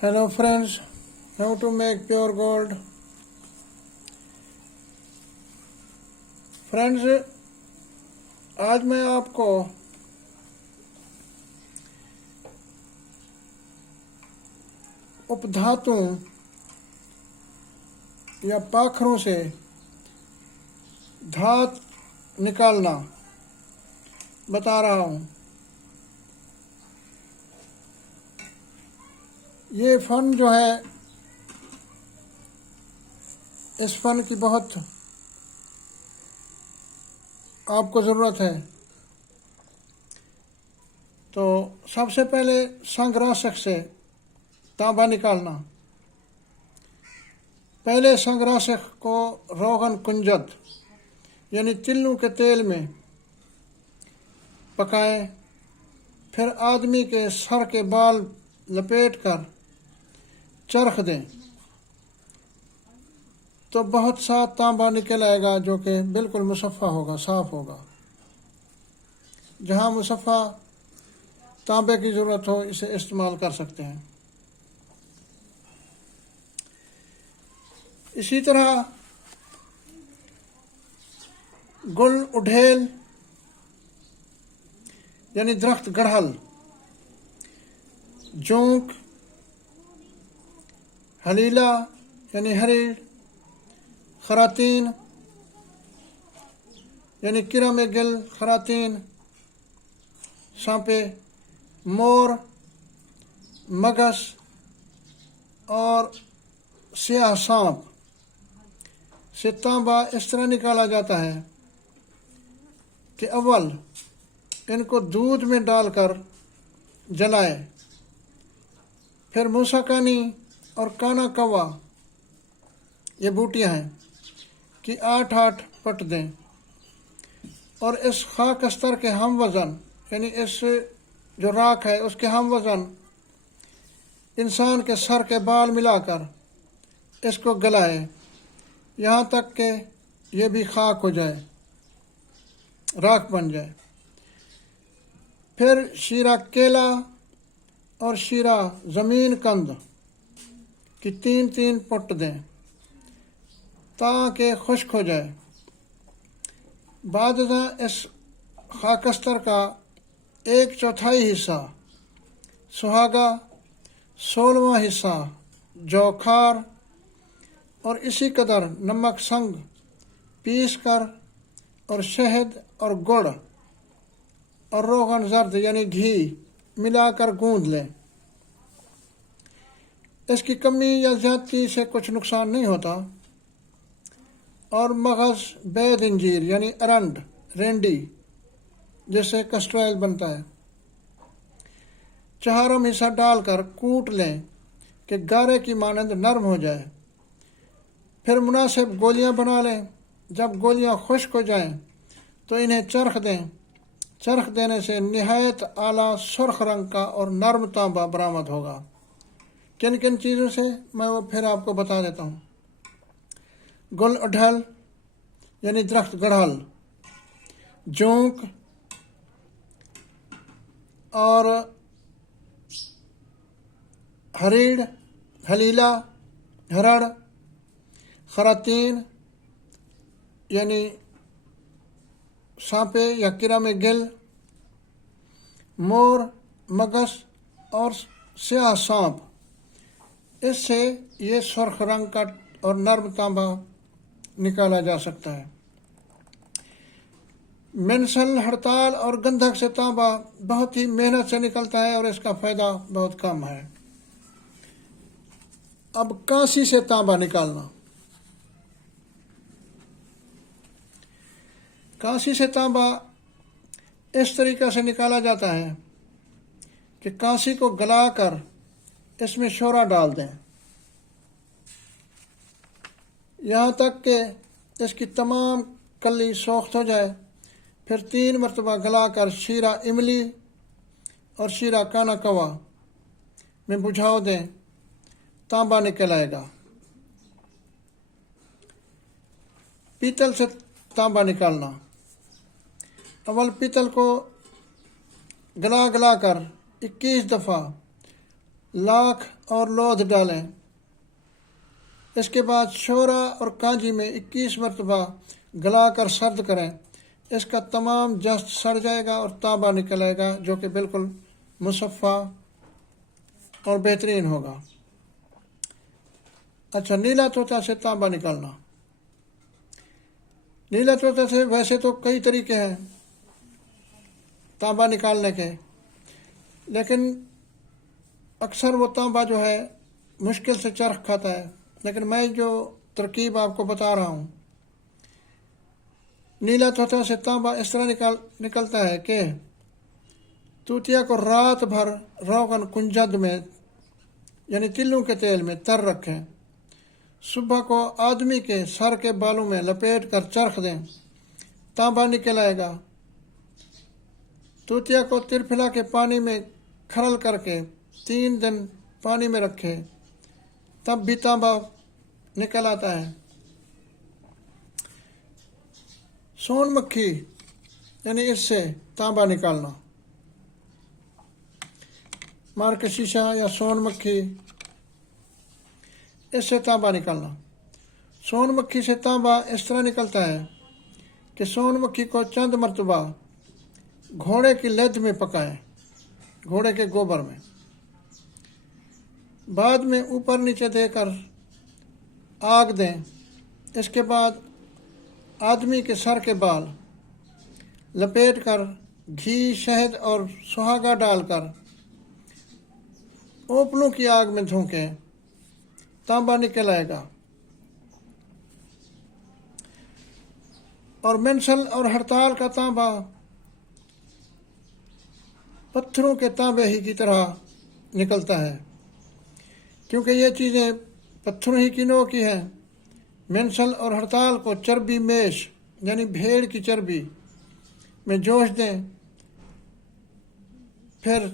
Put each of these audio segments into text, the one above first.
Hello friends, how to make pure gold. Friends, आज मैं आपको उपधातुओं या पाखरों से धात निकालना बता रहा हूँ। ये फन जो है, इस फन की बहुत आपको ज़रूरत है। तो सबसे पहले संग्रासक से तांबा निकालना। पहले संग्रासक को रोगन कुंजत यानी तिल्लू के तेल में पकाएं, फिर आदमी के सर के बाल लपेटकर चरख दें तो बहुत सा तांबा निकल आएगा, जो कि बिल्कुल मुसफ़ा होगा, साफ़ होगा। जहाँ मुसफ़ा तांबे की ज़रूरत हो, इसे इस्तेमाल कर सकते हैं। इसी तरह गुल उढेल यानी दरख्त गड़हल, जोंक, हलीला यानी हरीड़, खरातीन यानी किरा में गिल खरातीन, सांपे, मोर, मगस और स्याह सांप से तांबा इस तरह निकाला जाता है कि अव्वल इनको दूध में डालकर जलाए, फिर मूसाकानी और काना कौवा, ये बूटियाँ हैं, कि 8-8 पट दें और इस खाक अस्तर के हम वज़न यानी इस जो राख है उसके हम वज़न इंसान के सर के बाल मिलाकर इसको गलाए, यहाँ तक कि ये भी खाक हो जाए, राख बन जाए। फिर शीरा केला और शीरा ज़मीन कंद की 3-3 पट दें ताकि खुश्क हो जाए। बाद में इस खाकस्तर का 1/4 हिस्सा सुहागा, 16वां हिस्सा जौखार और इसी कदर नमक संग पीस कर और शहद और गुड़ और रोगन जर्द यानी घी मिलाकर गूंद लें। इसकी कमी या ज़्यादती से कुछ नुकसान नहीं होता। और मगज़ बैद इंजीर यानी अरंड रेंडी, जिससे कस्ट्रॉयल बनता है, 4 हिस्सा डालकर कूट लें कि गारे की मानंद नरम हो जाए। फिर मुनासिब गोलियां बना लें। जब गोलियां खुश्क हो जाएं तो इन्हें चरख दें। चरख देने से निहायत आला सुर्ख रंग का और नरम तांबा बरामद होगा। किन किन चीज़ों से मैं वो फिर आपको बता देता हूँ। गुल उढल यानी दरख्त गड़हल, जोंक और हरीड़, हलीला, हरड़, खरातीन यानी सांपे या किरा में गिल, मोर, मगस और स्याह सांप, इससे ये सुर्ख रंग का और नर्म तांबा निकाला जा सकता है। मेंसल, हड़ताल और गंधक से तांबा बहुत ही मेहनत से निकलता है और इसका फ़ायदा बहुत कम है। अब कांसी से तांबा निकालना। कांसी से तांबा इस तरीक़े से निकाला जाता है कि कांसी को गलाकर इसमें शोरा डाल दें, यहाँ तक कि इसकी तमाम कली सोख्त हो जाए। फिर 3 मरतबा गलाकर शीरा इमली और शीरा काना कवा में बुझाव दें, तांबा निकल आएगा। पीतल से तांबा निकालना। पीतल को गला कर 21 दफ़ा लाख और लोध डालें। इसके बाद शोरा और कांजी में 21 मरतबा गलाकर सर्द करें। इसका तमाम जस्त सड़ जाएगा और तांबा निकल आएगा, जो कि बिल्कुल मुसफ़ा और बेहतरीन होगा। अच्छा, नीला तोता से तांबा निकालना। नीला तोता से वैसे तो कई तरीके हैं तांबा निकालने के, लेकिन अक्सर वो तांबा जो है मुश्किल से चरख खाता है। लेकिन मैं जो तरकीब आपको बता रहा हूँ, नीला तोता से तांबा इस तरह निकलता है कि तूतिया को रात भर रोगन कुंजद में यानी तिल्लों के तेल में तर रखें। सुबह को आदमी के सर के बालों में लपेट कर चरख दें, तांबा निकल आएगा। तूतिया को तिरफिला के पानी में खरल करके 3 दिन पानी में रखें, तब भी तांबा निकल आता है। सोन मक्खी यानी इससे तांबा निकालना, मार के शीशा या सोन मक्खी, इससे तांबा निकालना। सोन मक्खी से तांबा इस तरह निकलता है कि सोन मक्खी को चंद मरतबा घोड़े की लेद में पकाएं, घोड़े के गोबर में, बाद में ऊपर नीचे देकर आग दें। इसके बाद आदमी के सर के बाल लपेट कर घी, शहद और सुहागा डालकर ओपलों की आग में झोंकें, तांबा निकल आएगा। और मेंसल और हड़ताल का तांबा पत्थरों के तांबे ही की तरह निकलता है, क्योंकि ये चीज़ें पत्थरों ही की नौ की हैं। मेंसल और हड़ताल को चर्बी मेश यानी भेड़ की चर्बी में जोश दें, फिर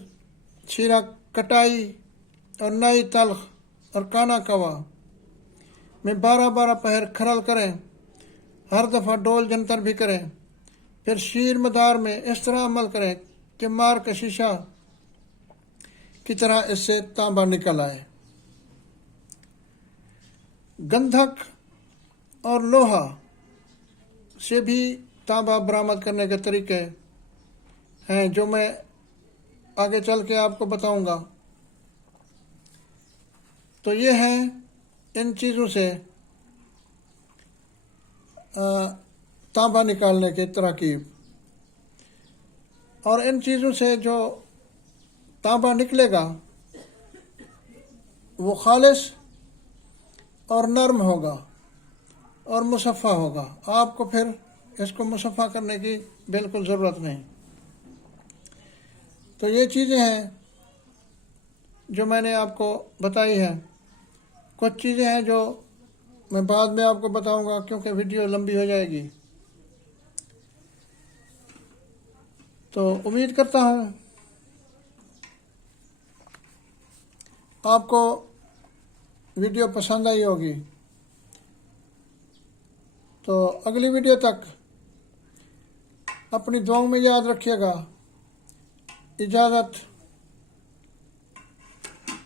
शीरा कटाई और नई तल्ख और काना कवा में 12-12 पहर खरल करें। हर दफ़ा डोल जंतर भी करें। फिर शीर मदार में इस तरह अमल करें कि मार का शीशा की तरह इससे तांबा निकल आए। गंधक और लोहा से भी तांबा बरामद करने के तरीके हैं, जो मैं आगे चल के आपको बताऊंगा। तो ये हैं इन चीज़ों से तांबा निकालने की तरकीब। और इन चीज़ों से जो तांबा निकलेगा वो खालिस और नर्म होगा और मुसफ़ा होगा। आपको फिर इसको मुसफ़ा करने की बिल्कुल ज़रूरत नहीं। तो ये चीज़ें हैं जो मैंने आपको बताई हैं। कुछ चीज़ें हैं जो मैं बाद में आपको बताऊंगा, क्योंकि वीडियो लंबी हो जाएगी। तो उम्मीद करता हूँ आपको वीडियो पसंद आई होगी। तो अगली वीडियो तक अपनी दुआओं में याद रखिएगा। इजाज़त।